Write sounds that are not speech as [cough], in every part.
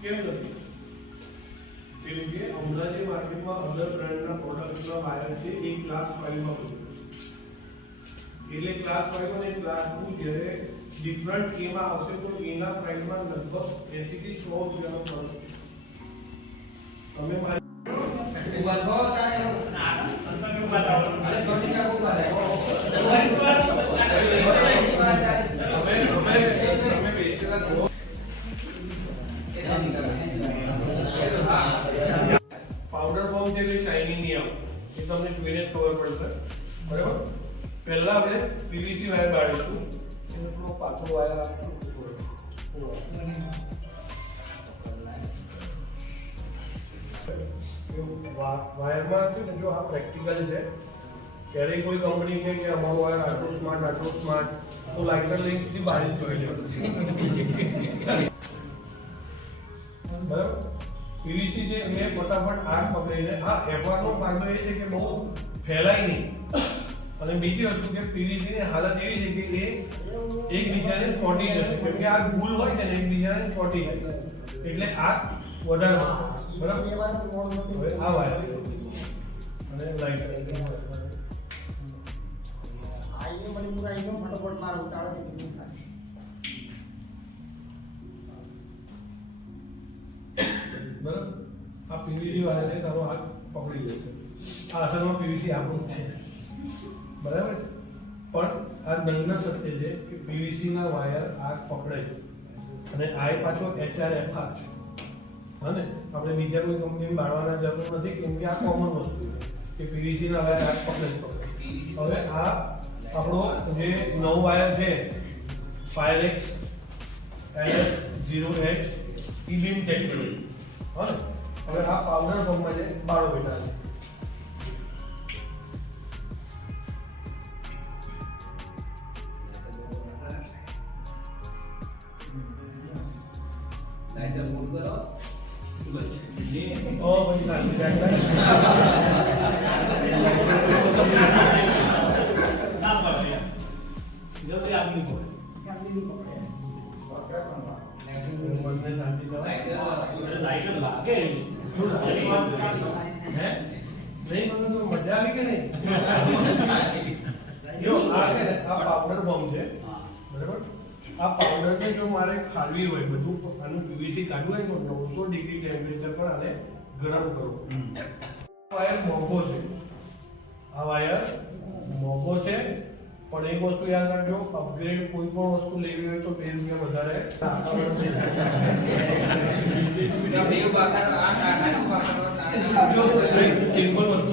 કેમ નથી કેમ કે હમણાં જે માર્કેટમાં અધર બ્રાન્ડના પ્રોડક્ટના વાયર છે એ ક્લાસ ફાઈવમાં એટલે ક્લાસ ફાઈવ અને ક્લાસ ટુ જ્યારે ડિફરન્ટ એમાં આવશે તો એના પ્રાઇસમાં લગભગ એસી થી સો રૂપિયાનો ફરક છે. તમે મારી પહેલા આપણે પીવીસી વાયર કાઢીશું એનો થોડો પાછો વાયર આપશું વાયરમાં છે ને જો આ પ્રેક્ટિકલ છે ક્યારેય કોઈ કંપની કહે કે અમારો વાયર આટલો સ્માર્ટ આટલો સ્માર્ટ તો લાઇટર લિંક્સથી બહાર જ જોઈ લેવાનું બરાબર પીવીસી છે એટલે ફટાફટ આગ પકડીને આ એફઆરનો ફાયદો એ છે કે બહુ ફેલાય નહીં અને બીજી વસ્તુ કે પીવીસી ની હાલત એવી છે કે એ એકબીજાને ચોંટી જશે કેમ કે આ ભૂલ હોય છે ને, એકબીજાને ચોંટી જાય એટલે આગ વધારે. બરાબર? આ વાયર અને લાઈટર ફટાફટ મારો ઉતાળો તે બીજી બરાબર? આ પીવીસી વાળા તારો હાથ પકડી લે. આ અસલમાં પીવીસી આપણું છે. બરાબર છે? પણ આ દંગના સત્ય છે કે પીવીસી ના વાયર આગ પકડે અને આ પાછો એચઆરએફ છે. હા ને આપણે બીજા કોઈ કંપની બાળવાના જરૂર નથી કેમ કે આ કોમન વસ્તુ છે કે પીવીસી ના વાયર આગ પકડે હવે આ આપણો જે નવો વાયર છે fire X S zero X ઇબીમ beam technology હવે આ પાવડર પંપમાં છે બાળો બેટા છે. लाइटर फूट करो। ओ भाई खाली बैठ ना हाँ, पकड़ लिया। जल्दी आदमी को। जल्दी नहीं पकड़े पकड़ा कौन मन में शांति का लाइटर लाइटर लागे है? नहीं मतलब तो मज़ा आवी के नहीं? [laughs] यो आ के आ पाउडर बम है આ પાવડરને જો મારે ખાવી હોય બધું આનું પીવીસી કાઢવું હોય તો નવસો ડિગ્રી ટેમ્પરેચર પર આને ગરમ કરવું વાયર મોંઘો છે આ વાયર મોંઘો છે પણ એક વસ્તુ યાદ રાખજો અપગ્રેડ કોઈ પણ વસ્તુ લેવી હોય તો બે રૂપિયા વધારે દેવ બાકાર આ કાકાનું બાકાર તાણે. સિમ્પલ વસ્તુ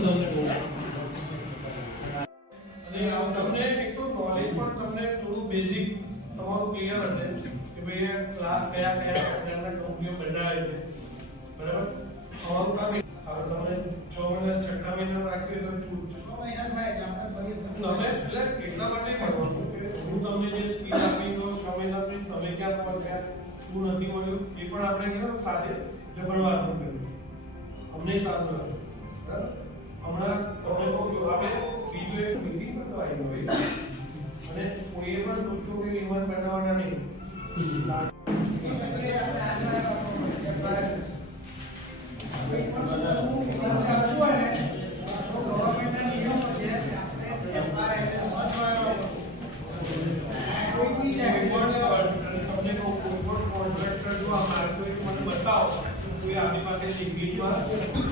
ક્લાસ કયા કયા પ્રકારના કંપનીઓ બનાવે છે. બરાબર? હવે તમને છ મહિના છઠ્ઠા મહિના રાખ્યું તો છે મહિના થાય એટલે આપણે તમે એટલે એટલા માટે કરવાનું કે હું તમને જે સ્પીડ આપી તો છ મહિના પછી તમે ક્યાં ક્યાં શું નથી મળ્યું એ પણ આપણે કહેવાય સાથે જબરવાનું કર્યું અમને સારું લાગે. બરાબર? હમણાં તમને કહું કે આપણે બીજું એક મિટિંગ આવી હોય અને કોઈએ પણ પૂછ્યું કે વિમાન બનાવવાના નહીં. আমি পাশে লিঙ্গিট মাছ